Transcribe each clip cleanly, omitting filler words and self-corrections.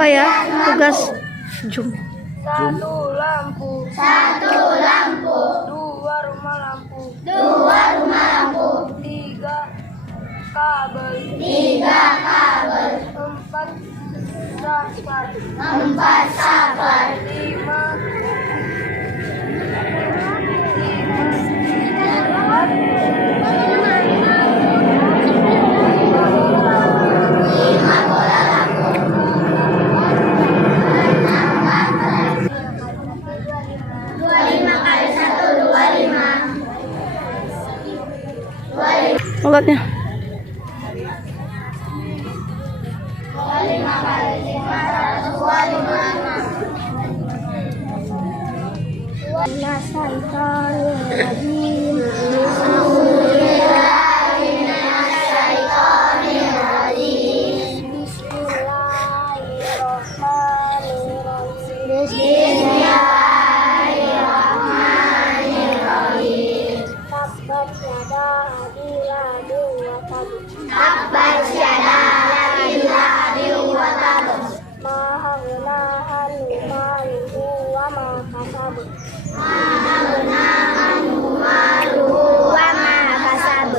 Apa ya tugas jum? Satu lampu, dua rumah lampu, tiga kabel, empat safar, lima Obatnya. 25 kali 500. Tabbat yada Abi Lahabin wa tab. Ma aghna anhu maluhu wa ma kasab.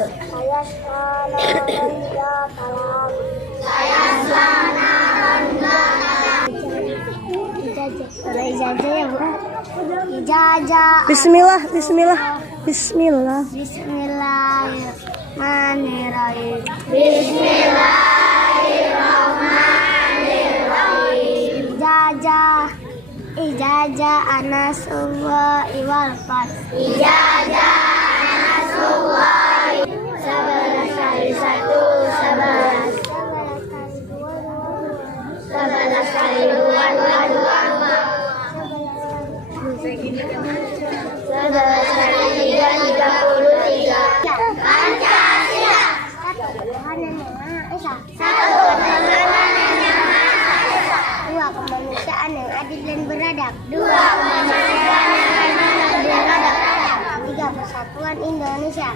Ijazah. Bismillah. Bismillahirrahmanirrahim. Ijazah Anasullah wal fat. Sabalas kali satu, sabalas. Sabalas kali dua, sabalas kali tiga, 33. Pancasila. Satu ketuhanan yang Maha Esa. Dua kemanusiaan yang adil dan beradab. Tiga persatuan Indonesia.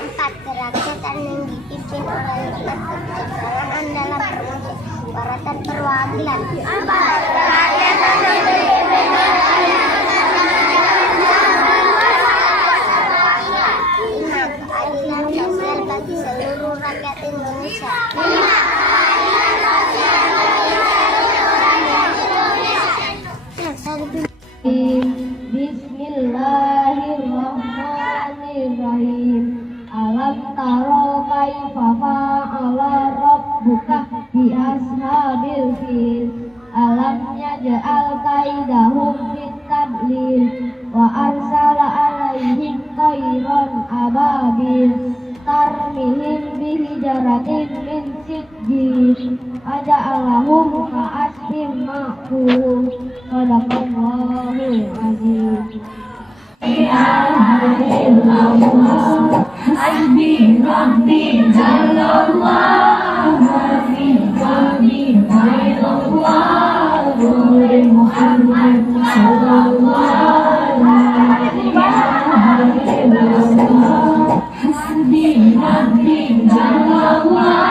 Empat kerakyatan yang dipimpin oleh hikmat kebijaksanaan dalam permusyawaratan perwakilan. Lima keadilan sosial bagi seluruh rakyat Indonesia. Bismillahirrahmanirrahim. Alam taro kaifa fa'ala rabbuka bi ashabil fil. Alam yaj'al kaidahum fit tadlil wa arsala alaihim tayran ababil tarmihim bihijaratin min sijjin aja'alahum ka'asfin ma'kul. Sadaqallahul azim. Hasbi Rabbi Jalallah Fi qalbi ghairallah Nuri Muhammad Sallallahu Alaihi Wasallam. Hasbi Rabbi Jalallah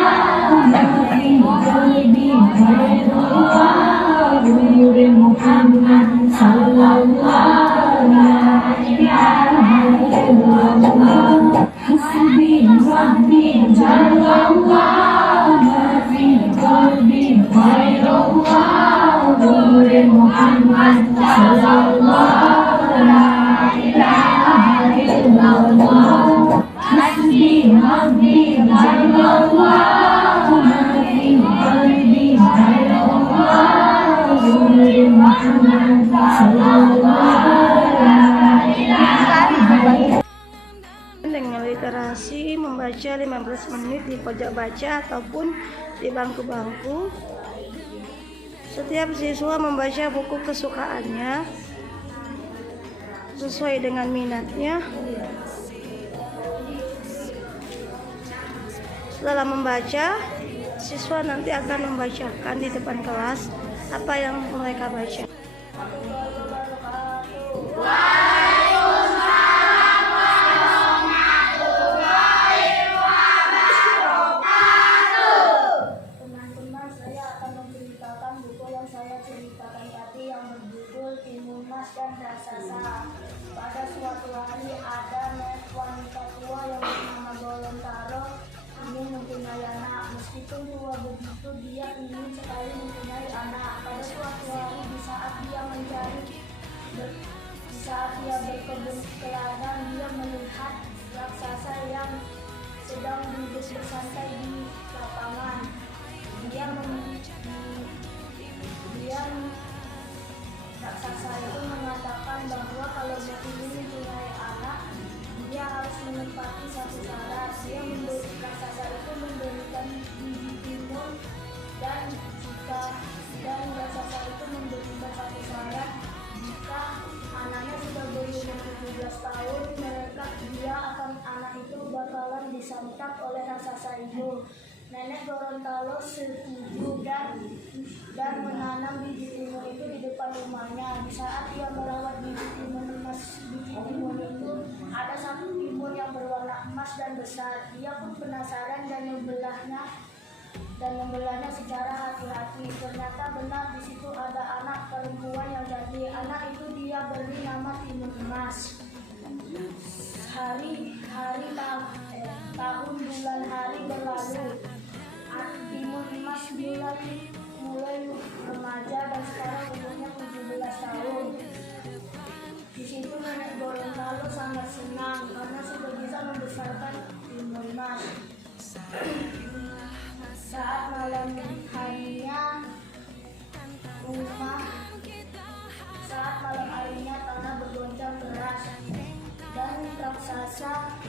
Fi qalbi ghairallah Nuri Muhammad Sallallahu Alaihi Wasallam. Hasbi Rabbi Jalallah fi qalbi ghairallah Nuri Muhammad Sallallahu La ilaha illallah. Hasbi Rabbi Jalallah fi qalbi ghairallah Nuri Muhammad Sallallahu Dengan literasi membaca 15 menit di pojok baca ataupun di bangku-bangku. Setiap siswa membaca buku kesukaannya sesuai dengan minatnya. Setelah membaca, siswa nanti akan membacakan di depan kelas apa yang mereka baca. tua begitu dia ingin sekali mempunyai anak. Pada suatu hari di saat dia berkebun ke ladang, dia melihat raksasa yang sedang duduk bersantai di lapangan. Raksasa itu mengatakan bahwa kalau dia ingin mempunyai anak, dia harus menepati satu syarat. Raksasa itu memberikan biji timun dan raksasa itu memberikan satu syarat, jika anaknya sudah berumur 17 tahun, anak itu bakalan disantap oleh raksasa itu. Nenek Gorontalo setuju dan menanam biji timun itu di depan rumahnya. Di saat ia merawat biji timun itu, ada satu timun yang berwarna emas dan besar. Ia pun penasaran dan membelahnya secara hati-hati. Ternyata benar di situ ada anak perempuan yang jadi. Anak itu dia beri nama Timun Emas. Tahun bulan hari berlalu. Timun Emas mulai remaja dan sekarang umurnya 17 tahun. Di situ nenek Gorontalo sangat senang karena sudah bisa membesarkan Timun Emas. Saat malam harinya tanah bergoncang keras dan raksasa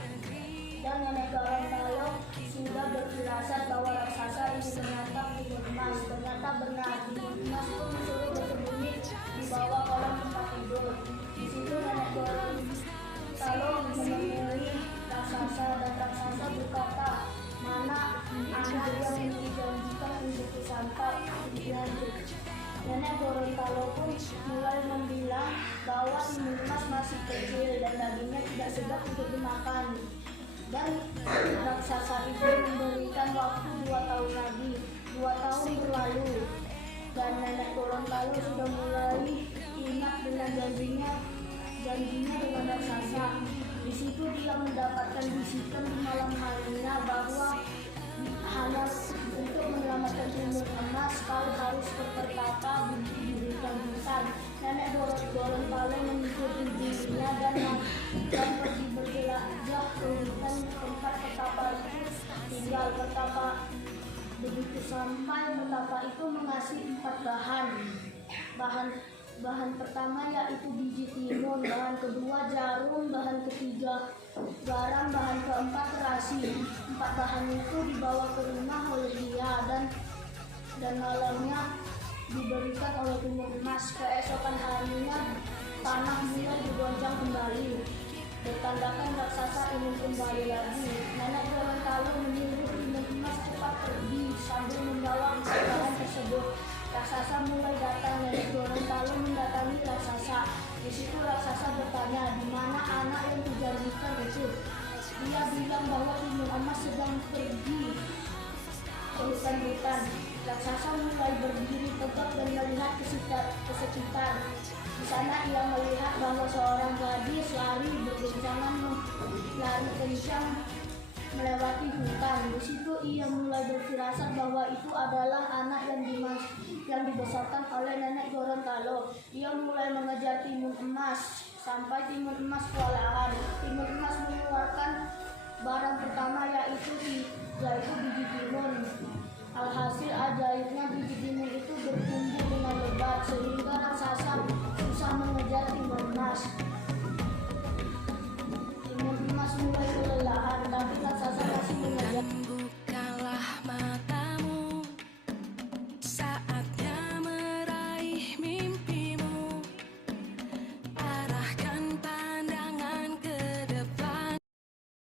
dan nenek Gorontalo sudah berfirasat bahwa raksasa ini ternyata Timun Emas. Ternyata benar, Timun Emas pun disuruh bersembunyi di bawah kolam tempat tidur. Di situ nenek Gorontalo menemui raksasa dan raksasa berkata, mana anak yang dijanjikan untuk disantap. Nenek Gorontalo pun mulai membilang bahwa Timun Emas masih kecil dan dagingnya tidak sedap untuk dimakan. Dan raksasa itu memberikan waktu 2 tahun lagi. 2 tahun berlalu dan nenek Gorontalo sudah mulai ingat dengan janjinya dengan raksasa. Di situ dia mendapatkan bisikan di malam harinya bahwa hanya untuk menyelamatkan Timun Emas kau harus berperkata diberikan hutan. Nenek Gorontalo mengikuti dirinya dan pergi berjelajah ke hutan tempat petapa itu tinggal. Begitu sampai petapa itu mengasih 4 bahan pertama yaitu biji timun, bahan kedua jarum, bahan ketiga garam, bahan keempat terasi. 4 bahan itu dibawa ke rumah oleh dia dan malamnya diberikan oleh Timun Emas. Keesokan harinya tanah mulai digoncang kembali, bertandakan raksasa ingin kembali lagi. Nenek Gorontalo menyuruh Timun Emas cepat pergi sambil membawa bahan tersebut. Raksasa mulai datang. Nenek Gorontalo mendatangi raksasa. Di situ raksasa bertanya, di mana anak yang dijanjikan itu? Dia bilang bahwa Timun Emas sedang pergi ke hutan. Raksasa mulai berdiri tegak dan melihat ke sekitar. Di sana ia melihat bahwa seorang gadis lari kencang melewati hutan. Di situ ia mulai berfirasat bahwa itu adalah anak yang dibesarkan oleh nenek Gorontalo. Ia mulai mengejar Timun Emas sampai Timun Emas kewalahan. Timun Emas mengeluarkan barang pertama yaitu biji timun. Alhasil ajaibnya biji timun itu bertumbuh dengan lebat